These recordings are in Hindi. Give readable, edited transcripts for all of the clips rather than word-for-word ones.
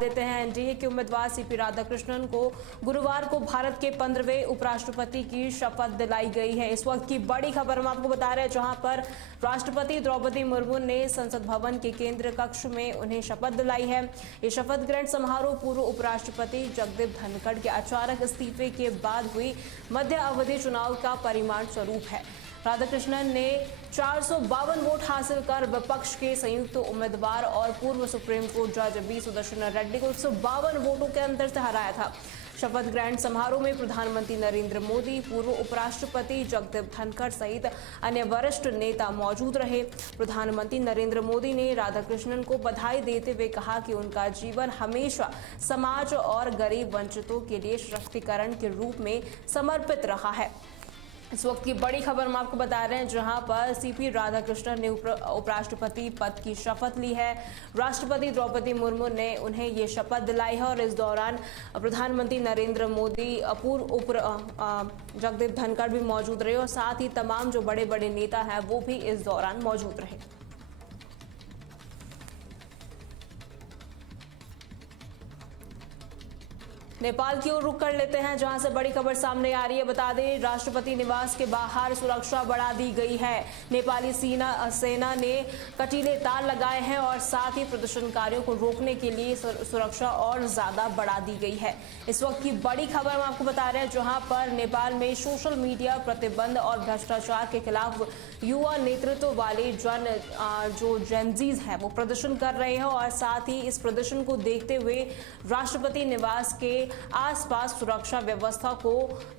देते हैं। एनडीए के उम्मीदवार सीपी राधाकृष्णन को गुरुवार को भारत के 15वें उपराष्ट्रपति की शपथ दिलाई गई है। इस वक्त की बड़ी खबर हम आपको बता रहे हैं, जहां पर राष्ट्रपति द्रौपदी मुर्मू ने संसद भवन के केंद्र कक्ष में उन्हें शपथ दिलाई है। ये शपथ ग्रहण समारोह पूर्व उपराष्ट्रपति जगदीप धनखड़ के अचानक इस्तीफे के बाद हुई मध्य अवधि चुनाव का परिणाम स्वरूप है। राधाकृष्णन ने 452 वोट हासिल कर विपक्ष के संयुक्त उम्मीदवार और पूर्व सुप्रीम कोर्ट जज बी सुदर्शन रेड्डी को 152 वोटों के अंतर से हराया था। शपथ ग्रहण समारोह में प्रधानमंत्री नरेंद्र मोदी, पूर्व उपराष्ट्रपति जगदीप धनखड़ सहित अन्य वरिष्ठ नेता मौजूद रहे। प्रधानमंत्री नरेंद्र मोदी ने राधाकृष्णन को बधाई देते हुए कहा कि उनका जीवन हमेशा समाज और गरीब वंचितों के लिए सशक्तिकरण के रूप में समर्पित रहा है। इस वक्त की बड़ी खबर हम आपको बता रहे हैं, जहां पर सीपी राधाकृष्णन ने उपराष्ट्रपति पद की शपथ ली है। राष्ट्रपति द्रौपदी मुर्मू ने उन्हें ये शपथ दिलाई है और इस दौरान प्रधानमंत्री नरेंद्र मोदी, पूर्व जगदीप धनखड़ भी मौजूद रहे और साथ ही तमाम जो बड़े बड़े नेता हैं वो भी इस दौरान मौजूद रहे। नेपाल की ओर रुख कर लेते हैं, जहां से बड़ी खबर सामने आ रही है। बता दें, राष्ट्रपति निवास के बाहर सुरक्षा बढ़ा दी गई है। नेपाली सेना ने कटीले तार लगाए हैं और साथ ही प्रदर्शनकारियों को रोकने के लिए सुरक्षा और ज्यादा बढ़ा दी गई है। इस वक्त की बड़ी खबर हम आपको बता रहे हैं, जहां पर नेपाल में सोशल मीडिया प्रतिबंध और भ्रष्टाचार के खिलाफ युवा नेतृत्व वाले जो जेनजीज हैं वो प्रदर्शन कर रहे हैं और साथ ही इस प्रदर्शन को देखते हुए राष्ट्रपति निवास के आसपास सुरक्षा व्यवस्था को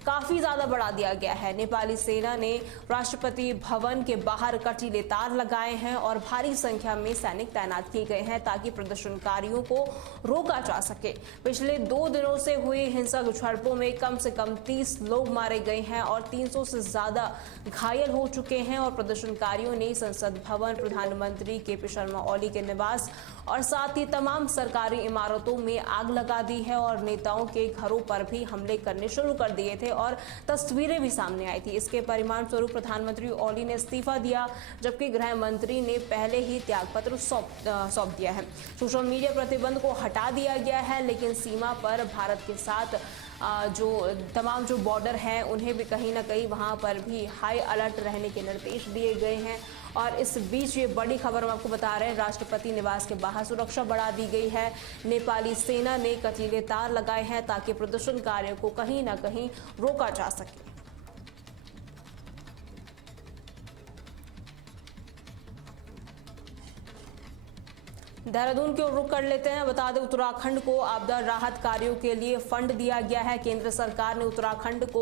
काफी ज्यादा बढ़ा दिया गया है। नेपाली सेना ने राष्ट्रपति भवन के बाहर कटीले तार लगाए हैं और भारी संख्या में सैनिक तैनात किए गए हैं ताकि प्रदर्शनकारियों को रोका जा सके। पिछले 2 दिनों से हुई हिंसक झड़पों में कम से कम 30 लोग मारे गए हैं और 300 से ज्यादा घायल हो चुके हैं और प्रदर्शनकारियों ने संसद भवन, प्रधानमंत्री केपी शर्मा ओली के निवास और साथ ही तमाम सरकारी इमारतों में आग लगा दी है और नेताओं के घरों पर भी हमले करने शुरू कर दिए थे और तस्वीरें भी सामने आई थी। इसके परिणाम स्वरूप प्रधानमंत्री ओली ने इस्तीफा दिया, जबकि गृह मंत्री ने पहले ही त्यागपत्र सौंप दिया है। सोशल मीडिया प्रतिबंध को हटा दिया गया है, लेकिन सीमा पर भारत के साथ जो तमाम जो बॉर्डर हैं उन्हें भी कहीं ना कहीं वहां पर भी हाई अलर्ट रहने के निर्देश दिए गए हैं। और इस बीच ये बड़ी खबर हम आपको बता रहे हैं, राष्ट्रपति निवास के बाहर सुरक्षा बढ़ा दी गई है। नेपाली सेना ने कटीले तार लगाए हैं ताकि प्रदर्शनकारियों को कहीं ना कहीं रोका जा सके। देहरादून की ओर रुख कर लेते हैं। बता दें, उत्तराखंड को आपदा राहत कार्यों के लिए फंड दिया गया है। केंद्र सरकार ने उत्तराखंड को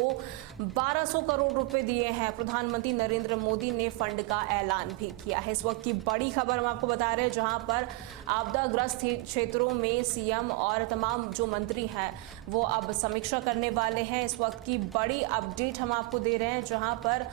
1200 करोड़ रुपए दिए हैं। प्रधानमंत्री नरेंद्र मोदी ने फंड का ऐलान भी किया है। इस वक्त की बड़ी खबर हम आपको बता रहे हैं, जहां पर आपदाग्रस्त क्षेत्रों में सीएम और तमाम जो मंत्री हैं वो अब समीक्षा करने वाले हैं। इस वक्त की बड़ी अपडेट हम आपको दे रहे हैं, जहां पर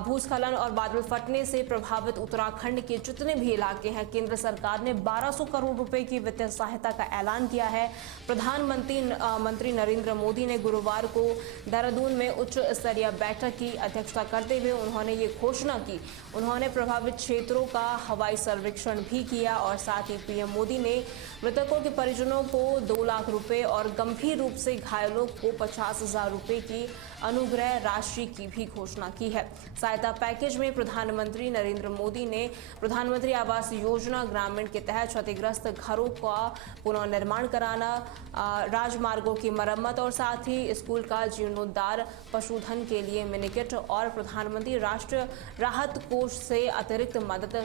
भूस्खलन और बादल फटने से प्रभावित उत्तराखंड के जितने भी इलाके हैं, केंद्र सरकार ने 1200 करोड़ रुपए की वित्तीय सहायता का ऐलान किया है। प्रधानमंत्री नरेंद्र मोदी ने गुरुवार को देहरादून में उच्च स्तरीय बैठक की अध्यक्षता करते हुए उन्होंने ये घोषणा की। उन्होंने प्रभावित क्षेत्रों का हवाई सर्वेक्षण भी किया और साथ ही पीएम मोदी ने मृतकों के परिजनों को 2 लाख रुपए और गंभीर रूप से घायलों को 50,000 रुपए की अनुग्रह राशि की भी घोषणा की है। सहायता पैकेज में प्रधानमंत्री नरेंद्र मोदी ने प्रधानमंत्री आवास योजना ग्रामीण के तहत क्षतिग्रस्त घरों का पुनर्निर्माण कराना, राजमार्गों की मरम्मत और साथ ही स्कूल का जीर्णोद्धार, पशुधन के लिए मिनीकिट और प्रधानमंत्री राष्ट्रीय राहत कोष से अतिरिक्त मदद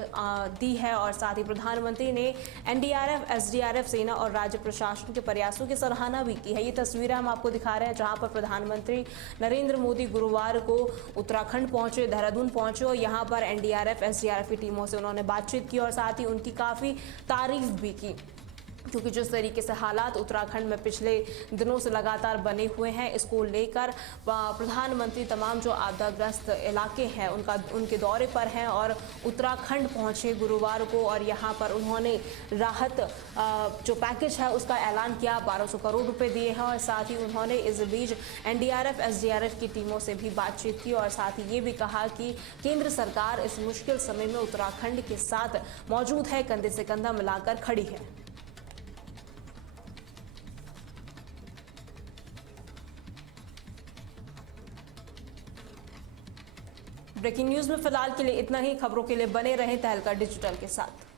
दी है। और साथ ही प्रधानमंत्री ने एनडीआरएफ, एसडीआरएफ, सेना और राज्य प्रशासन के प्रयासों की सराहना भी की है। ये तस्वीरें हम आपको दिखा रहे हैं, जहां पर प्रधानमंत्री नरेंद्र मोदी गुरुवार को उत्तराखंड पहुंचे, देहरादून पहुंचे और यहां पर एनडीआरएफ, एसडीआरएफ की टीमों से उन्होंने बातचीत की और साथ ही उनकी काफी तारीफ भी की, क्योंकि जिस तरीके से हालात उत्तराखंड में पिछले दिनों से लगातार बने हुए हैं, इसको लेकर प्रधानमंत्री तमाम जो आपदाग्रस्त इलाके हैं उनके दौरे पर हैं और उत्तराखंड पहुंचे गुरुवार को और यहां पर उन्होंने राहत जो पैकेज है उसका ऐलान किया, 1200 करोड़ रुपए दिए हैं और साथ ही उन्होंने इस बीच एनडीआरएफ, एसडीआरएफ की टीमों से भी बातचीत की और साथ ही ये भी कहा कि केंद्र सरकार इस मुश्किल समय में उत्तराखंड के साथ मौजूद है, कंधे से कंधा मिलाकर खड़ी है। ब्रेकिंग न्यूज में फिलहाल के लिए इतना ही। खबरों के लिए बने रहें तहलका डिजिटल के साथ।